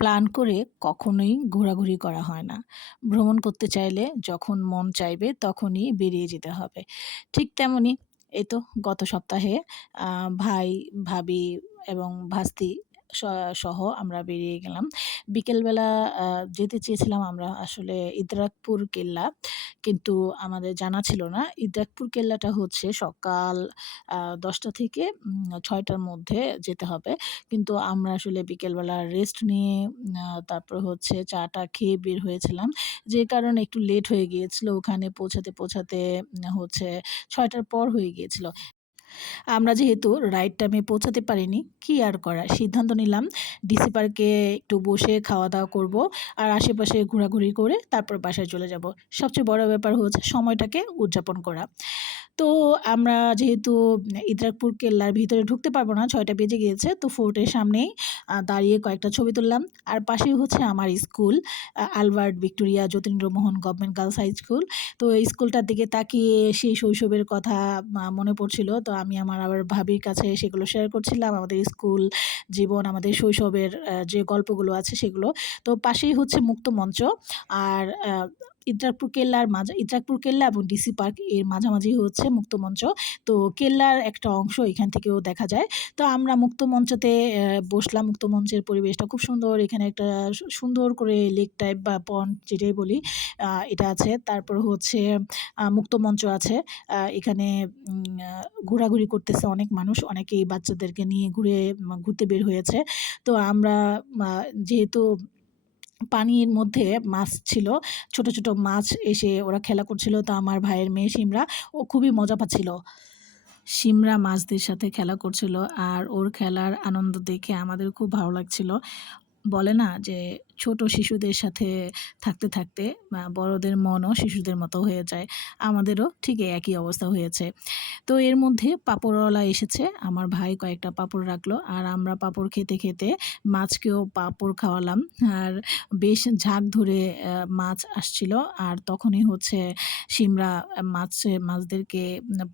Plan করে কখনোই ঘোরাঘুরি করা হয় না। ভ্রমণ করতে চাইলে যখন মন চাইবে তখনই বেরিয়ে যেতে হবে। ঠিক তেমনই এই তো গত সপ্তাহে ভাই, ভাবি এবং ভাস্তি সহ আমরা বেরিয়ে গেলাম। বিকেলবেলা যেতে চেয়েছিলাম আমরা আসলে ইদ্রাকপুর কেল্লা। কিন্তু আমাদের জানা ছিল না ইদ্রাকপুর কেল্লাটা হচ্ছে সকাল দশটা থেকে ছয়টার মধ্যে যেতে হবে। কিন্তু আমরা আসলে বিকেলবেলা রেস্ট নিয়ে তারপর হচ্ছে চা-টা খেয়ে বের হয়েছিলাম। যে কারণে একটু লেট হয়ে গিয়েছিল ওখানে পৌঁছাতে, পৌঁছাতে হচ্ছে ছয়টার পর হয়ে গিয়েছিল। আমরা যেহেতু রাইট টাইমে পৌঁছাতে পারিনি, কি আর করা? সিদ্ধান্ত নিলাম ডিসি পার্কে একটু বসে খাওয়া-দাওয়া করব। আর আশেপাশে ঘোরাঘুরি করে তারপর বাসায় চলে যাব। সবচেয়ে বড় ব্যাপার হচ্ছে সময়টাকে উদযাপন করা। তো আমরা যেহেতু ইদ্রাকপুর কেল্লার ভিতরে ঢুকতে পারব না, ছয়টা বেজে গিয়েছে। তো ফোর্টের সামনেই দাঁড়িয়ে কয়েকটা ছবি তুললাম। আর পাশেই হচ্ছে আমার school Albert Victoria Jatindramohan government girls high school. তো এই স্কুলটার দিকে তাকিয়ে সেই শৈশবের কথা মনে পড়ছিল। তো আমি আমার আবার ভাবির কাছে সেগুলো শেয়ার করছিলাম। আমাদের স্কুল জীবন, আমাদের শৈশবের যে গল্পগুলো আছে সেগুলো। তো পাশেই হচ্ছে মুক্ত মঞ্চ। আর ইদ্রাকপুর কেল্লার মাঝা, ইদ্রাকপুর কেল্লা এবং ডিসি পার্কের মাঝামাঝি হচ্ছে মুক্ত মঞ্চ। তো কেল্লার একটা অংশ এখান থেকেও দেখা যায়। তো আমরা মুক্ত মঞ্চতে অ্যা বসলাম। মুক্ত মঞ্চের পরিবেশটা খুব সুন্দর। এখানে একটা সুন্দর করে লেক টাইপ বা পন্ড যেটাই বলি এটা আছে। তারপর হচ্ছে আ মুক্ত মঞ্চ আছে। এখানে ঘোরাঘুরি করতেছে অনেক মানুষ। অনেকেই বাচ্চাদেরকে নিয়ে ঘুরে, ঘুরতে বের হয়েছে। তো আমরা যেহেতু পানির মধ্যে মাছ ছিল। ছোট, ছোট মাছ এসে ওরা খেলা করছিল। তো আমার ভাইয়ের মেয়ে সিমরা ও খুবই মজা পাচ্ছিল। সিমরা মাছদের সাথে খেলা করছিল। আর ওর খেলার আনন্দ দেখে আমাদের খুব ভালো লাগছিল। বলে না যে ছোট শিশুদের সাথে থাকতে, থাকতে বড়দের মনও শিশুদের মতো হয়ে যায়। আমাদেরও ঠিক একই অবস্থা হয়েছে। তো এর মধ্যে পাঁপড়ওয়ালা এসেছে। আমার ভাই কয়েকটা পাঁপড় রাখল। আর আমরা পাঁপড় খেতে, খেতে মাছকেও পাঁপড় খাওয়ালাম। আর বেশ ঝাঁক ধরে মাছ আসছিল। আর তখনই হচ্ছে শিমরা মাছে মাছদেরকে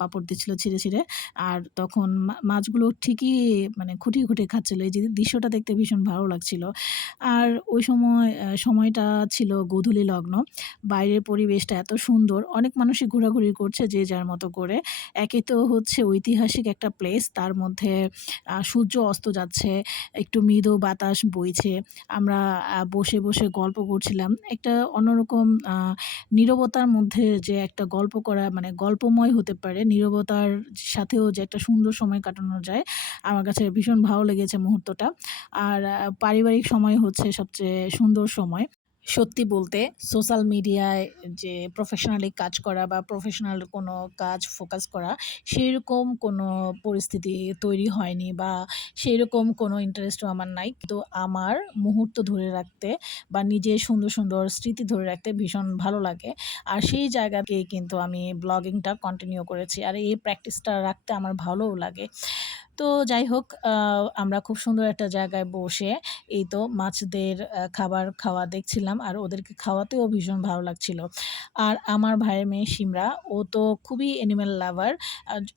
পাঁপড় দিচ্ছিল ছিঁড়ে, ছিঁড়ে। আর তখন মাছগুলো ঠিকই মানে খুঁটিয়ে, খুঁটিয়ে খাচ্ছিল। এই যে দৃশ্যটা দেখতে ভীষণ ভালো লাগছিল। আর ওই সময় আ সময়টা ছিল গোধূলি লগ্ন। বাইরের পরিবেশটা এত সুন্দর। অনেক মানুষই ঘোরাঘুরি করছে যে যার মতো করে। একে তো হচ্ছে ঐতিহাসিক একটা প্লেস। তার মধ্যে সূর্য অস্ত যাচ্ছে। একটু মৃদু বাতাস বইছে। আমরা বসে, বসে গল্প করছিলাম। একটা অন্যরকম নীরবতার মধ্যে যে একটা গল্প করা মানে গল্পময় হতে পারে। নীরবতার সাথেও যে একটা সুন্দর সময় কাটানো যায়। আমার কাছে ভীষণ ভালো লেগেছে মুহূর্তটা। আর পারিবারিক সময় হচ্ছে সবচেয়ে সুন্দর সময়। সত্যি বলতে সোশ্যাল মিডিয়ায় যে প্রফেশনালি কাজ করা বা প্রফেশনাল কোনো কাজ ফোকাস করা সেইরকম কোনো পরিস্থিতি তৈরি হয়নি বা সেইরকম কোনো ইন্টারেস্টও আমার নাই। কিন্তু আমার মুহূর্ত ধরে রাখতে বা নিজের সুন্দর, সুন্দর স্মৃতি ধরে রাখতে ভীষণ ভালো লাগে। আর সেই জায়গা থেকেই কিন্তু আমি ব্লগিংটা কন্টিনিউ করেছি। আর এই প্র্যাকটিসটা রাখতে আমার ভালোও লাগে। তো যাই হোক আমরা খুব সুন্দর একটা জায়গায় বসে এই তো মাছদের খাবার খাওয়া দেখছিলাম। আর ওদেরকে খাওয়াতেও ভীষণ ভালো লাগছিল। আর আমার ভাইয়ের মেয়ে সিমরা ও তো খুবই অ্যানিমেল লাভার।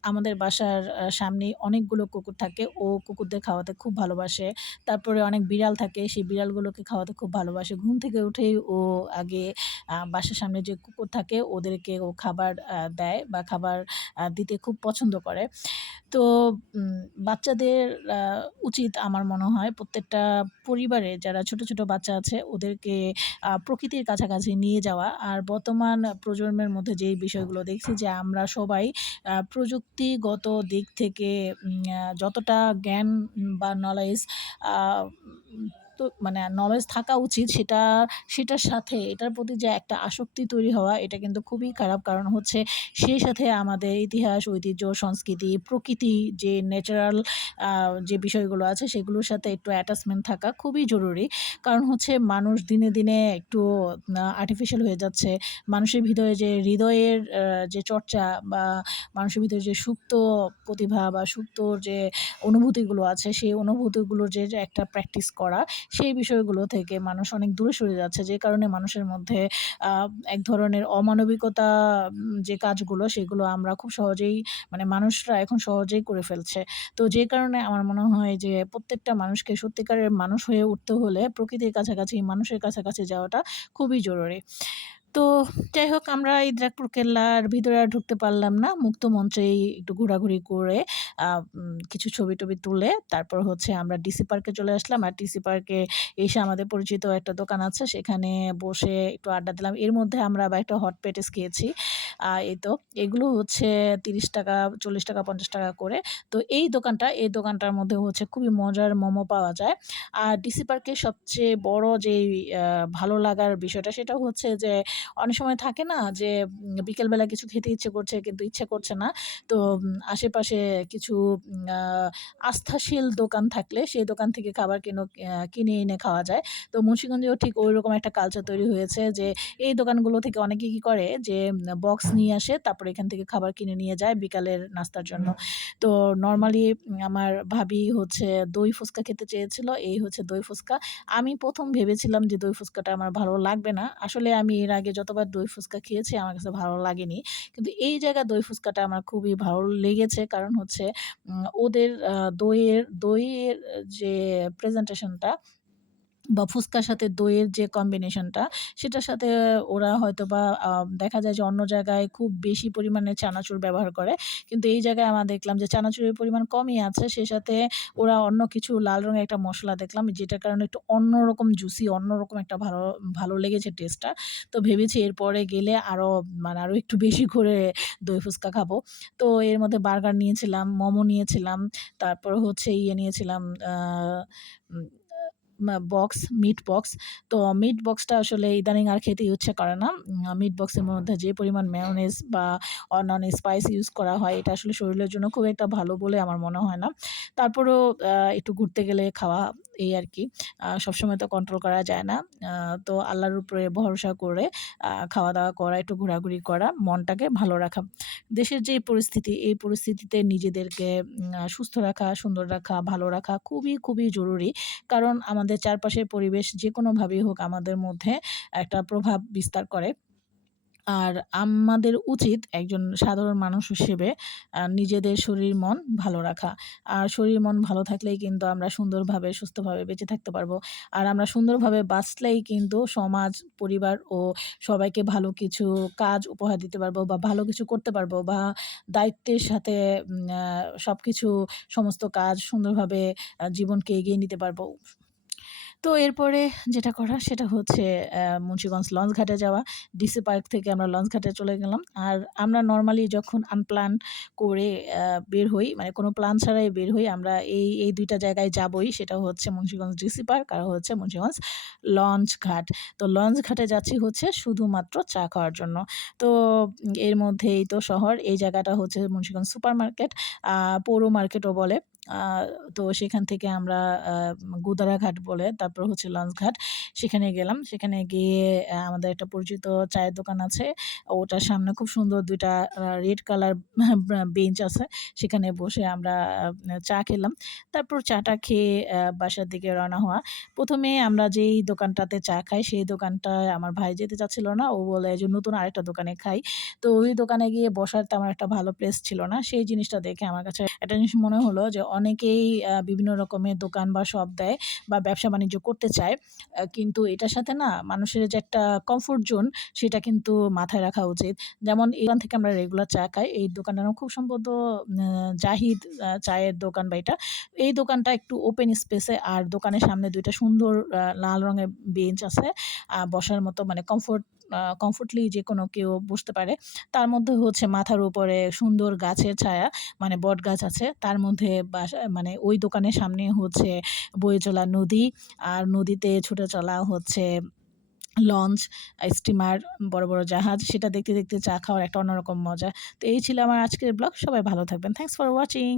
আমাদের বাসার সামনে অনেকগুলো কুকুর থাকে। ও কুকুরদের খাওয়াতে খুব ভালোবাসে। তারপরে অনেক বিড়াল থাকে। সেই বিড়ালগুলোকে খাওয়াতে খুব ভালোবাসে। ঘুম থেকে উঠেই ও আগে বাসার সামনে যে কুকুর থাকে, ওদেরকে ও খাবার দেয় বা খাবার দিতে খুব পছন্দ করে। তো বাচ্চাদের উচিত আমার মনে হয় প্রত্যেকটা পরিবারে যারা ছোট, ছোট বাচ্চা আছে ওদেরকে প্রকৃতির কাছাকাছি নিয়ে যাওয়া। আর বর্তমান প্রজন্মের মধ্যে যেই বিষয়গুলো দেখছি যে আমরা সবাই প্রযুক্তিগত দিক থেকে যতটা জ্ঞান বা নলেজ তো মানে নলেজ থাকা উচিত সেটা সেটার সাথে এটার প্রতি যে একটা আসক্তি তৈরি হওয়া এটা কিন্তু খুবই খারাপ। কারণ হচ্ছে সেই সাথে আমাদের ইতিহাস, ঐতিহ্য, সংস্কৃতি, প্রকৃতি যে ন্যাচারাল যে বিষয়গুলো আছে সেগুলোর সাথে একটু অ্যাটাচমেন্ট থাকা খুবই জরুরি। কারণ হচ্ছে মানুষ দিনে, দিনে একটু আর্টিফিশিয়াল হয়ে যাচ্ছে। মানুষের ভিতরে যে হৃদয়ের যে চর্চা বা মানুষের ভিতরে যে সুপ্ত প্রতিভা বা সুপ্ত যে অনুভূতিগুলো আছে সেই অনুভূতিগুলোর যে, একটা প্র্যাকটিস করা সেই বিষয়গুলো থেকে মানুষ অনেক দূরে সরে যাচ্ছে। যে কারণে মানুষের মধ্যে এক ধরনের অমানবিকতা যে কাজগুলো, সেগুলো আমরা খুব সহজেই মানে মানুষরা এখন সহজেই করে ফেলছে। তো যে কারণে আমার মনে হয় যে প্রত্যেকটা মানুষকে সত্যিকারের মানুষ হয়ে উঠতে হলে প্রকৃতির কাছাকাছি, মানুষের কাছাকাছি যাওয়াটা খুবই জরুরি। তো যাই হোক আমরা ইদ্রাকপুর কেল্লার ভিতরে আর ঢুকতে পারলাম না। মুক্ত মঞ্চেই একটু ঘোরাঘুরি করে কিছু ছবি টবি তুলে, তারপর হচ্ছে আমরা ডিসি পার্কে চলে আসলাম। আর ডিসি পার্কে এসে আমাদের পরিচিত একটা দোকান আছে, সেখানে বসে একটু আড্ডা দিলাম। এর মধ্যে আমরা আবার একটা হট পেটিস খেয়েছি। এই তো। এগুলো হচ্ছে তিরিশ টাকা, চল্লিশ টাকা, পঞ্চাশ টাকা করে। তো এই দোকানটা, এই দোকানটার মধ্যে হচ্ছে খুবই মজার মোমো পাওয়া যায়। আর ডিসি পার্কের সবচেয়ে বড় যেই ভালো লাগার বিষয়টা, সেটা হচ্ছে যে অনেক সময় থাকে না যে বিকেলবেলা কিছু খেতে ইচ্ছে করছে কিন্তু ইচ্ছে করছে না। তো আশেপাশে কিছু আস্থাশীল দোকান থাকলে সেই দোকান থেকে খাবার কিনো কিনে এনে খাওয়া যায়। তো মুন্সিগঞ্জেও ঠিক ওই রকম একটা কালচার তৈরি হয়েছে যে এই দোকানগুলো থেকে অনেকে কী করে যে বক্স নিয়ে আসে তারপর এখান থেকে খাবার কিনে নিয়ে যায় বিকালের নাস্তার জন্য। তো নর্মালি আমার ভাবি হচ্ছে দই ফুচকা খেতে চেয়েছিল এই হচ্ছে দই ফুচকা। আমি প্রথম ভেবেছিলাম যে দই ফুচকাটা আমার ভালো লাগবে না। আসলে আমি এর আগে যতবার দই ফুচকা খেয়েছি, আমার কাছে ভালো লাগেনি। কিন্তু এই জায়গা দই ফুচকাটা আমার খুবই ভালো লেগেছে। কারণ হচ্ছে ওদের দইয়ের দইয়ের যে প্রেজেন্টেশনটা বা ফুচকার সাথে দইয়ের যে কম্বিনেশনটা সেটার সাথে ওরা হয়তো বা দেখা যায় যে অন্য জায়গায় খুব বেশি পরিমাণে চানাচুর ব্যবহার করে। কিন্তু এই জায়গায় আমরা দেখলাম যে চানাচুরের পরিমাণ কমই আছে। সে সাথে ওরা অন্য কিছু লাল রঙের একটা মশলা দেখলাম, যেটার কারণে একটু অন্যরকম জুসি অন্যরকম একটা ভালো ভালো লেগেছে টেস্টটা তো ভেবেছি এরপরে গেলে আরও মানে আরও একটু বেশি করে দই ফুচকা খাব। তো এর মধ্যে বার্গার নিয়েছিলাম, মোমো নিয়েছিলাম, তারপর হচ্ছে ইয়ে নিয়েছিলাম বক্স মিট বক্স তো মিট বক্সটা আসলে ইদানিং আর খেতে ইচ্ছে করে না। মিট বক্সের মধ্যে যে পরিমাণ ম্যায়োনেজ বা অন্যান্য স্পাইস ইউজ করা হয়, এটা আসলে শরীরের জন্য খুব একটা ভালো বলে আমার মনে হয় না। তারপরেও একটু ঘুরতে গেলে খাওয়া এই আর কি সবসময় তো কন্ট্রোল করা যায় না। তো আল্লাহর উপরে ভরসা করে খাওয়া দাওয়া করা, একটু ঘোরাঘুরি করা, মনটাকে ভালো রাখা। দেশের যে পরিস্থিতি, এই পরিস্থিতিতে নিজেদেরকে সুস্থ রাখা, সুন্দর রাখা, ভালো রাখা খুবই খুবই জরুরি। কারণ আমাদের চারপাশের পরিবেশ যে কোনোভাবেই হোক আমাদের মধ্যে একটা প্রভাব বিস্তার করে। আর আমাদের উচিত একজন সাধারণ মানুষ হিসেবে নিজেদের শরীর মন ভালো রাখা। আর শরীর মন ভালো থাকলেই কিন্তু আমরা সুন্দরভাবে, সুস্থভাবে বেঁচে থাকতে পারব। আর আমরা সুন্দরভাবে বাঁচলেই কিন্তু সমাজ, পরিবার ও সবাইকে ভালো কিছু কাজ উপহার দিতে পারব বা ভালো কিছু করতে পারব বা দায়িত্বের সাথে সব কিছু সমস্ত কাজ সুন্দরভাবে জীবনকে এগিয়ে নিতে পারব। তো এরপরে যেটা করা সেটা হচ্ছে মুন্সিগঞ্জ লঞ্চ ঘাটে যাওয়া। ডিসি পার্ক থেকে আমরা লঞ্চ ঘাটে চলে গেলাম। আর আমরা নর্মালি যখন আনপ্ল্যান করে বের হই মানে কোনো প্ল্যান ছাড়াই বের হই, আমরা এই এই দুইটা জায়গায় যাবই। সেটা হচ্ছে মুন্সিগঞ্জ ডিসি পার্ক আর হচ্ছে মুন্সিগঞ্জ লঞ্চ ঘাট। তো লঞ্চ ঘাটে যাচ্ছি হচ্ছে শুধুমাত্র চা খাওয়ার জন্য। তো এর মধ্যেই তো শহর, এই জায়গাটা হচ্ছে মুন্সিগঞ্জ সুপার মার্কেট পৌর মার্কেটও বলে। তো সেখান থেকে আমরা গুদারাঘাট বলে, তারপর হচ্ছে লঞ্চঘাট, সেখানে গেলাম। সেখানে গিয়ে আমাদের একটা পরিচিত চায়ের দোকান আছে। ওটার সামনে খুব সুন্দর দুইটা রেড কালার বেঞ্চ আছে। সেখানে বসে আমরা চা খেলাম। তারপর চাটা খেয়ে বাসার দিকে রওনা হওয়া। প্রথমে আমরা যেই দোকানটাতে চা খাই, সেই দোকানটায় আমার ভাই যেতে চাচ্ছিল না। ও বলে যে, নতুন আরেকটা দোকানে খাই। তো ওই দোকানে গিয়ে বসার তেমন একটা ভালো প্লেস ছিল না। সেই জিনিসটা দেখে আমার কাছে একটা জিনিস মনে হলো যে অনেকেই বিভিন্ন রকমের দোকান বা শপ দেয় বা ব্যবসা বাণিজ্য করতে চায়। কিন্তু এটার সাথে না মানুষের যে একটা কমফোর্ট জোন সেটা কিন্তু মাথায় রাখা উচিত। যেমন এখান থেকে আমরা রেগুলার চা খাই, এই দোকানটার নাম খুব সম্ভবত জাহিদ চায়ের দোকান বা এটা। এই দোকানটা একটু ওপেন স্পেসে আর দোকানের সামনে দুইটা সুন্দর লাল রঙের বেঞ্চ আছে বসার মতো মানে কমফোর্ট কমফোর্টলি যে কোনো কেউ বসতে পারে। তার মধ্যে হচ্ছে মাথার উপরে সুন্দর গাছের ছায়া মানে বট গাছ আছে। তার মধ্যে মানে ওই দোকানের সামনে হচ্ছে বয়ে চলা নদী, আর নদীতে ছুটে চলা হচ্ছে লঞ্চ স্টিমার বড় বড় জাহাজ। সেটা দেখতে দেখতে চা খাওয়ার একটা অন্যরকম মজা। তো এই ছিল আমার আজকের ব্লগ। সবাই ভালো থাকবেন। Thanks for watching